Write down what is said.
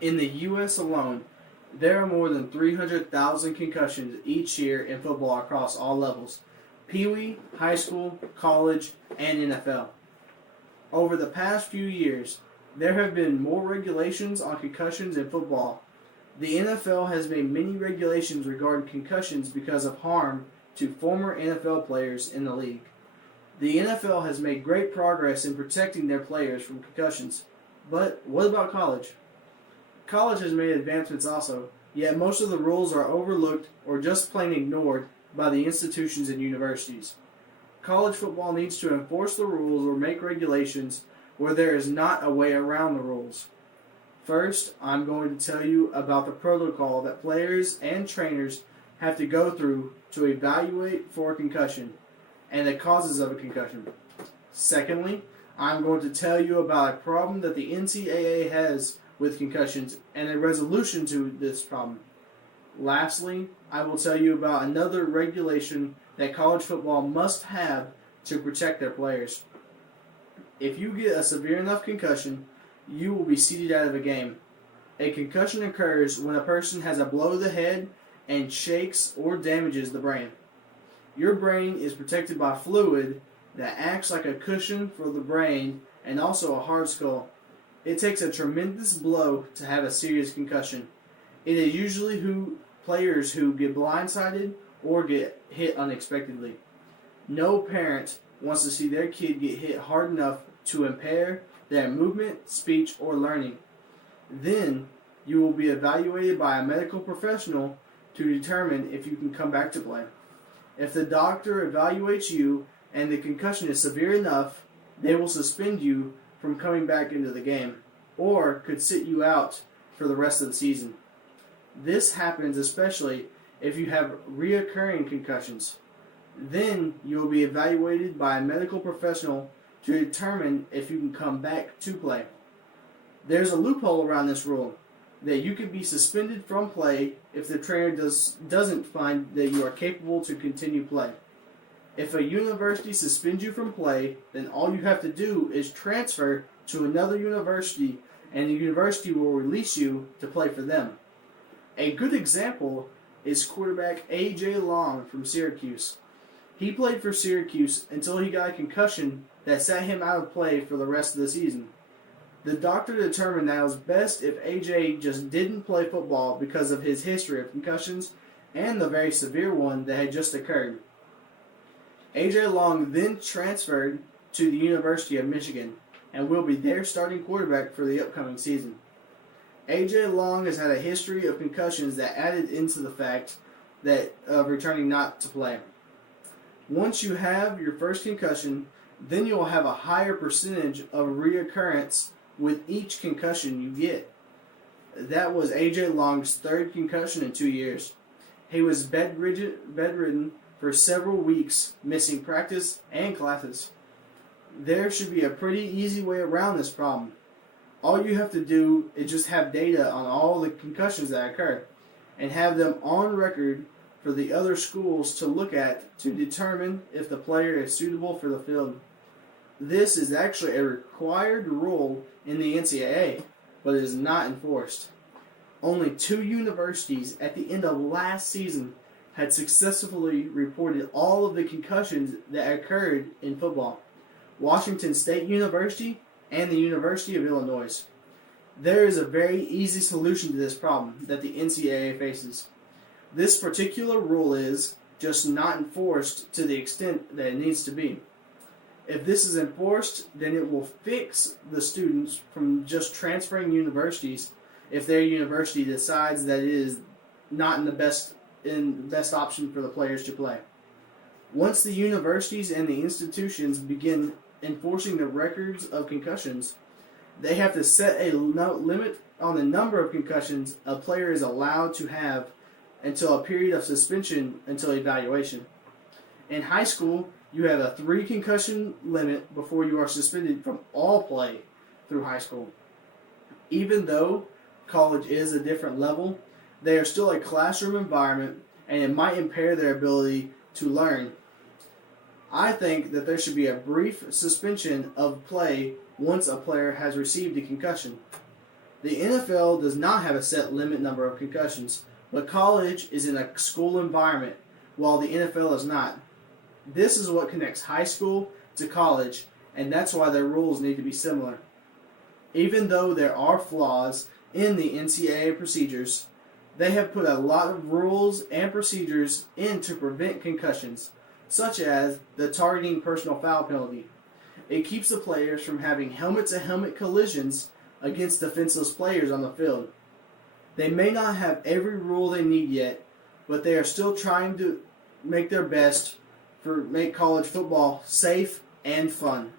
In the U.S. alone, there are more than 300,000 concussions each year in football across all levels: Pee Wee, high school, college, and NFL. Over the past few years, there have been more regulations on concussions in football. The NFL has made many regulations regarding concussions because of harm to former NFL players in the league. The NFL has made great progress in protecting their players from concussions. But what about college? College has made advancements also, yet most of the rules are overlooked or just plain ignored by the institutions and universities. College football needs to enforce the rules or make regulations where there is not a way around the rules. First, I'm going to tell you about the protocol that players and trainers have to go through to evaluate for a concussion and the causes of a concussion. Secondly, I'm going to tell you about a problem that the NCAA has with concussions and a resolution to this problem. Lastly, I will tell you about another regulation that college football must have to protect their players. If you get a severe enough concussion, you will be seated out of a game. A concussion occurs when a person has a blow to the head and shakes or damages the brain. Your brain is protected by fluid that acts like a cushion for the brain and also a hard skull. It takes a tremendous blow to have a serious concussion. It is usually players who get blindsided or get hit unexpectedly. No parent wants to see their kid get hit hard enough to impair their movement, speech, or learning. Then you will be evaluated by a medical professional to determine if you can come back to play. If the doctor evaluates you and the concussion is severe enough, they will suspend you from coming back into the game, or could sit you out for the rest of the season. This happens especially if you have reoccurring concussions. Then you will be evaluated by a medical professional to determine if you can come back to play. There's a loophole around this rule, that you could be suspended from play if the trainer doesn't find that you are capable to continue play. If a university suspends you from play, then all you have to do is transfer to another university, and the university will release you to play for them. A good example is quarterback A.J. Long from Syracuse. He played for Syracuse until he got a concussion that sat him out of play for the rest of the season. The doctor determined that it was best if A.J. just didn't play football because of his history of concussions and the very severe one that had just occurred. A.J. Long then transferred to the University of Michigan and will be their starting quarterback for the upcoming season. A.J. Long has had a history of concussions that added into the fact that of returning not to play. Once you have your first concussion, then you will have a higher percentage of reoccurrence with each concussion you get. That was A.J. Long's third concussion in 2 years. He was bedridden for several weeks, missing practice and classes. There should be a pretty easy way around this problem. All you have to do is just have data on all the concussions that occur and have them on record for the other schools to look at to determine if the player is suitable for the field. This is actually a required rule in the NCAA, but it is not enforced. Only 2 universities at the end of last season had successfully reported all of the concussions that occurred in football: Washington State University and the University of Illinois. There is a very easy solution to this problem that the NCAA faces. This particular rule is just not enforced to the extent that it needs to be. If this is enforced, then it will fix the students from just transferring universities if their university decides that it is not in the best option for the players to play. Once the universities and the institutions begin enforcing the records of concussions, they have to set a limit on the number of concussions a player is allowed to have until a period of suspension until evaluation. In high school, you have a 3 concussion limit before you are suspended from all play through high school. Even though college is a different level, they are still a classroom environment, and it might impair their ability to learn. I think that there should be a brief suspension of play once a player has received a concussion. The NFL does not have a set limit number of concussions, but college is in a school environment while the NFL is not. This is what connects high school to college, and that's why their rules need to be similar. Even though there are flaws in the NCAA procedures, they have put a lot of rules and procedures in to prevent concussions, such as the targeting personal foul penalty. It keeps the players from having helmet-to-helmet collisions against defenseless players on the field. They may not have every rule they need yet, but they are still trying to make their best for make college football safe and fun.